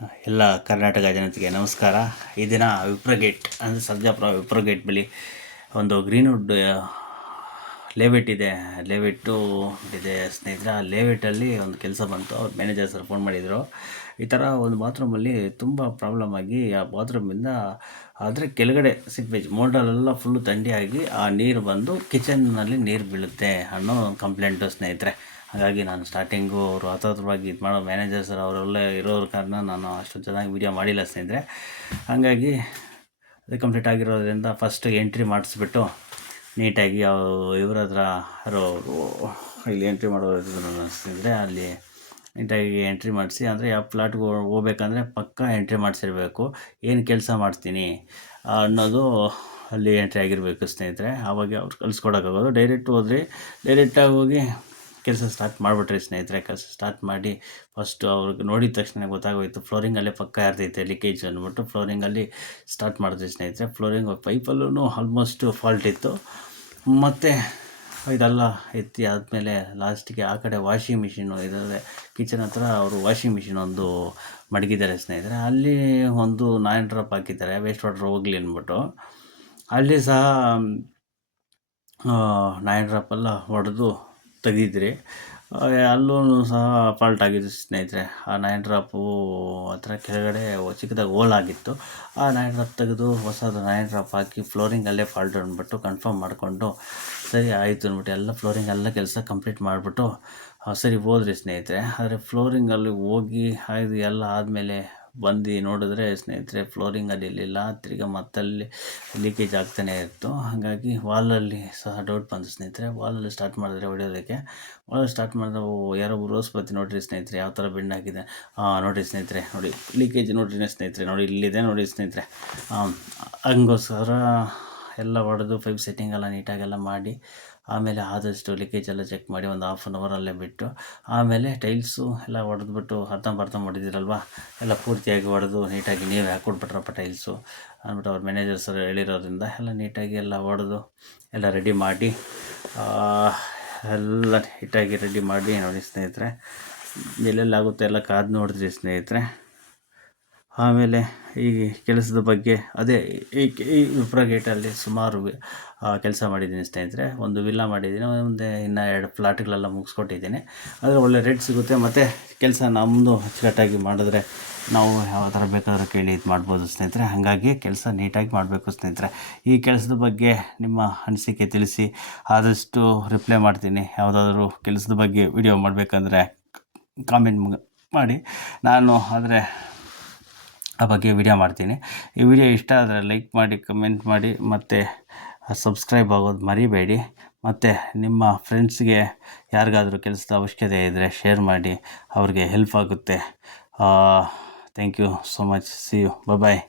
ಎಲ್ಲ ಕರ್ನಾಟಕ ಜನತೆಗೆ ನಮಸ್ಕಾರ. ಈ ದಿನ ವಿಪ್ರಗೇಟ್ ಅಂದರೆ ಸರ್ಜಾಪುರ ವಿಪ್ರಗೇಟ್ ಬಳಿ ಒಂದು ಗ್ರೀನ್ವುಡ್ ಲೇಔಟ್ ಇದೆ. ಲೇಔಟು ಇದೆ ಸ್ನೇಹಿತರೆ. ಆ ಲೇಔಟಲ್ಲಿ ಒಂದು ಕೆಲಸ ಬಂತು. ಅವ್ರ ಮ್ಯಾನೇಜರ್ ಸರ್ ಫೋನ್ ಮಾಡಿದರು. ಈ ಥರ ಒಂದು ಬಾತ್ರೂಮಲ್ಲಿ ತುಂಬ ಪ್ರಾಬ್ಲಮ್ ಆಗಿ ಆ ಬಾತ್ರೂಮಿಂದ ಆದರೆ ಕೆಳಗಡೆ ಸಿಪ್ವೇಜ್ ಮೋಟರೆಲ್ಲ ಫುಲ್ಲು ಥಂಡಿಯಾಗಿ ಆ ನೀರು ಬಂದು ಕಿಚನ್ನಲ್ಲಿ ನೀರು ಬೀಳುತ್ತೆ ಅನ್ನೋ ಕಂಪ್ಲೇಂಟು ಸ್ನೇಹಿತರೆ. ಹಾಗಾಗಿ ನಾನು ಸ್ಟಾರ್ಟಿಂಗು ಅವರು ಹತ್ರವಾಗಿ ಇದು ಮಾಡೋ ಮ್ಯಾನೇಜರ್ ಸರ್ ಅವರೆಲ್ಲ ಇರೋರ ಕಾರಣ ನಾನು ಅಷ್ಟು ಚೆನ್ನಾಗಿ ವೀಡಿಯೋ ಮಾಡಿಲ್ಲ ಸ್ನೇಹಿತರೆ. ಹಾಗಾಗಿ ಅದು ಕಂಪ್ಲೀಟ್ ಆಗಿರೋದ್ರಿಂದ ಫಸ್ಟ್ ಎಂಟ್ರಿ ಮಾಡಿಸ್ಬಿಟ್ಟು ನೀಟಾಗಿ ಇವ್ರ ಹತ್ರ ಯಾರೋ ಇಲ್ಲಿ ಎಂಟ್ರಿ ಮಾಡೋದು ಸ್ನೇಹಿತರೆ, ಅಲ್ಲಿ ನೀಟಾಗಿ ಎಂಟ್ರಿ ಮಾಡಿಸಿ ಅಂದರೆ ಯಾವ ಫ್ಲಾಟ್ಗೆ ಹೋಗ್ಬೇಕಂದ್ರೆ ಪಕ್ಕ ಎಂಟ್ರಿ ಮಾಡಿಸಿರ್ಬೇಕು. ಏನು ಕೆಲಸ ಮಾಡ್ತೀನಿ ಅನ್ನೋದು ಅಲ್ಲಿ ಎಂಟ್ರಿ ಆಗಿರಬೇಕು ಸ್ನೇಹಿತರೆ. ಆವಾಗ ಅವ್ರು ಕಲಿಸ್ಕೊಡೋಕ್ಕಾಗೋದು. ಡೈರೆಕ್ಟ್ ಹೋದ್ರಿ, ಡೈರೆಕ್ಟಾಗಿ ಹೋಗಿ ಕೆಲಸ ಸ್ಟಾರ್ಟ್ ಮಾಡಿಬಿಟ್ರಿ ಸ್ನೇಹಿತರೆ. ಕೆಲಸ ಸ್ಟಾರ್ಟ್ ಮಾಡಿ ಫಸ್ಟು ಅವ್ರಿಗೆ ನೋಡಿದ ತಕ್ಷಣ ಗೊತ್ತಾಗೋಯಿತು ಫ್ಲೋರಿಂಗಲ್ಲೇ ಪಕ್ಕ ಇರ್ತೈತೆ ಲೀಕೇಜ್ ಅಂದ್ಬಿಟ್ಟು ಫ್ಲೋರಿಂಗಲ್ಲಿ ಸ್ಟಾರ್ಟ್ ಮಾಡಿದ್ವಿ ಸ್ನೇಹಿತರೆ. ಫ್ಲೋರಿಂಗ್ ಪೈಪಲ್ಲೂ ಆಲ್ಮೋಸ್ಟ್ ಫಾಲ್ಟ್ ಇತ್ತು. ಮತ್ತು ಇದೆಲ್ಲ ಎತ್ತಿ ಆದಮೇಲೆ ಲಾಸ್ಟಿಗೆ ಆ ಕಡೆ ವಾಷಿಂಗ್ ಮಿಷಿನು ಇದರಲ್ಲೇ ಕಿಚನ್ ಹತ್ರ ಅವರು ವಾಷಿಂಗ್ ಮಿಷಿನ್ ಒಂದು ಮಡಗಿದ್ದಾರೆ ಸ್ನೇಹಿತರೆ. ಅಲ್ಲಿ ಒಂದು 9 ಡ್ರಾಪ್ ಹಾಕಿದ್ದಾರೆ ವೇಸ್ಟ್ ವಾಟರ್ ಹೋಗಲಿ ಅಂದ್ಬಿಟ್ಟು. ಅಲ್ಲಿ ಸಹ 9 ಡ್ರಾಪೆಲ್ಲ ಹೊಡೆದು ತೆಗೆದಿದ್ರಿ. ಅಲ್ಲೂ ಸಹ ಫಾಲ್ಟ್ ಆಗಿದ್ದು ಸ್ನೇಹಿತರೆ. ಆ 9 ಡ್ರಾಪು ಹತ್ರ ಕೆಳಗಡೆ ಚಿಕ್ಕದಾಗಿ ಹೋಲ್ ಆಗಿತ್ತು. ಆ 9 ಡ್ರಾಪ್ ತೆಗೆದು ಹೊಸದು 9 ಡ್ರಾಪ್ ಹಾಕಿ ಫ್ಲೋರಿಂಗಲ್ಲೇ ಫಾಲ್ಟ್ ಅಂದ್ಬಿಟ್ಟು ಕನ್ಫರ್ಮ್ ಮಾಡಿಕೊಂಡು ಸರಿ ಆಯಿತು ಅಂದ್ಬಿಟ್ಟು ಎಲ್ಲ ಫ್ಲೋರಿಂಗೆಲ್ಲ ಕೆಲಸ ಕಂಪ್ಲೀಟ್ ಮಾಡಿಬಿಟ್ಟು ಸರಿ ಹೋದ್ರಿ ಸ್ನೇಹಿತರೆ. ಆದರೆ ಫ್ಲೋರಿಂಗಲ್ಲಿ ಹೋಗಿ ಇದು ಎಲ್ಲ ಆದಮೇಲೆ ಬಂದು ನೋಡಿದ್ರೆ ಸ್ನೇಹಿತರೆ ಫ್ಲೋರಿಂಗಲ್ಲಿ ಇರಲಿಲ್ಲ. ತಿರ್ಗಿ ಮತ್ತಲ್ಲಿ ಲೀಕೇಜ್ ಆಗ್ತಾನೇ ಇತ್ತು. ಹಾಗಾಗಿ ವಾಲಲ್ಲಿ ಸಹ ಡೌಟ್ ಬಂತು ಸ್ನೇಹಿತರೆ. ವಾಲಲ್ಲಿ ಸ್ಟಾರ್ಟ್ ಮಾಡಿದ್ರೆ ಹೊಡೆಯೋದಕ್ಕೆ. ವಾಲ್ ಸ್ಟಾರ್ಟ್ ಮಾಡಿದ್ರೆ ಯಾರೋ ಬೃಹಸ್ಪತಿ ನೋಡಿರಿ ಸ್ನೇಹಿತರೆ ಯಾವ ಥರ ಬೆಂಡ್ ಆಗಿದೆ. ನೋಡಿರಿ ಸ್ನೇಹಿತರೆ, ನೋಡಿ ಲೀಕೇಜ್ ನೋಡಿರಿ ಸ್ನೇಹಿತರೆ, ನೋಡಿ ಇಲ್ಲಿದೆ ನೋಡಿ ಸ್ನೇಹಿತರೆ. ಹಂಗೋಸ್ಕರ ಎಲ್ಲ ಹೊಡೆದು ಪೈಪ್ ಸೆಟ್ಟಿಂಗೆಲ್ಲ ನೀಟಾಗೆಲ್ಲ ಮಾಡಿ ಆಮೇಲೆ ಆದಷ್ಟು ಲೀಕೇಜ್ ಎಲ್ಲ ಚೆಕ್ ಮಾಡಿ ಒಂದು 1/2 ಅವರಲ್ಲೇ ಬಿಟ್ಟು ಆಮೇಲೆ ಟೈಲ್ಸು ಎಲ್ಲ ಹೊಡೆದ್ಬಿಟ್ಟು ಅರ್ಧಂಬರ್ಧ ಮಾಡಿದ್ದೀರಲ್ವ ಎಲ್ಲ ಪೂರ್ತಿಯಾಗಿ ಹೊಡೆದು ನೀಟಾಗಿ ನೀವೇ ಹಾಕ್ಕೊಟ್ಬಿಟ್ರಪ್ಪ ಟೈಲ್ಸು ಅಂದ್ಬಿಟ್ಟು ಅವ್ರ ಮ್ಯಾನೇಜರ್ ಸರ್ ಹೇಳಿರೋದ್ರಿಂದ ಎಲ್ಲ ನೀಟಾಗಿ ಎಲ್ಲ ಹೊಡೆದು ಎಲ್ಲ ರೆಡಿ ಮಾಡಿ ಎಲ್ಲ ನೀಟಾಗಿ ರೆಡಿ ಮಾಡಿ ನೋಡಿ ಸ್ನೇಹಿತರೆ. ಎಲ್ಲೆಲ್ಲಾಗುತ್ತೆ ಎಲ್ಲ ಕಾದು ನೋಡಿದ್ರಿ ಸ್ನೇಹಿತರೆ. ಆಮೇಲೆ ಈ ಕೆಲಸದ ಬಗ್ಗೆ ಅದೇ ಈ ವಿಪ್ರಗೇಟಲ್ಲಿ ಸುಮಾರು ಕೆಲಸ ಮಾಡಿದ್ದೀನಿ ಸ್ನೇಹಿತರೆ. ಒಂದು ವಿಲ್ಲಾ ಮಾಡಿದ್ದೀನಿ, ಮುಂದೆ ಇನ್ನು 2 ಫ್ಲಾಟ್ಗಳೆಲ್ಲ ಮುಗಿಸ್ಕೊಟ್ಟಿದ್ದೀನಿ. ಆದರೆ ಒಳ್ಳೆ ರೇಟ್ ಸಿಗುತ್ತೆ. ಮತ್ತು ಕೆಲಸ ನಮ್ಮದು ಅಚ್ಚುಕಟ್ಟಾಗಿ ಮಾಡಿದ್ರೆ ನಾವು ಯಾವ ಥರ ಬೇಕಾದರೂ ಕೇಳಿ ಇದು ಮಾಡ್ಬೋದು ಸ್ನೇಹಿತರೆ. ಹಾಗಾಗಿ ಕೆಲಸ ನೀಟಾಗಿ ಮಾಡಬೇಕು ಸ್ನೇಹಿತರೆ. ಈ ಕೆಲಸದ ಬಗ್ಗೆ ನಿಮ್ಮ ಅನಿಸಿಕೆ ತಿಳಿಸಿ, ಆದಷ್ಟು ರಿಪ್ಲೈ ಮಾಡ್ತೀನಿ. ಯಾವುದಾದ್ರೂ ಕೆಲಸದ ಬಗ್ಗೆ ವಿಡಿಯೋ ಮಾಡಬೇಕಂದ್ರೆ ಕಾಮೆಂಟ್ ಮಾಡಿ, ನಾನು ಆದರೆ ಆ ಬಗ್ಗೆ ವಿಡಿಯೋ ಮಾಡ್ತೀನಿ. ಈ ವಿಡಿಯೋ ಇಷ್ಟ ಆದರೆ ಲೈಕ್ ಮಾಡಿ, ಕಮೆಂಟ್ ಮಾಡಿ, ಮತ್ತು ಸಬ್ಸ್ಕ್ರೈಬ್ ಆಗೋದು ಮರಿಬೇಡಿ. ಮತ್ತು ನಿಮ್ಮ ಫ್ರೆಂಡ್ಸ್ಗೆ ಯಾರಿಗಾದರೂ ಕೆಲಸದ ಅವಶ್ಯಕತೆ ಇದ್ದರೆ ಶೇರ್ ಮಾಡಿ, ಅವ್ರಿಗೆ ಹೆಲ್ಪ್ ಆಗುತ್ತೆ. Thank you so much. See you. Bye.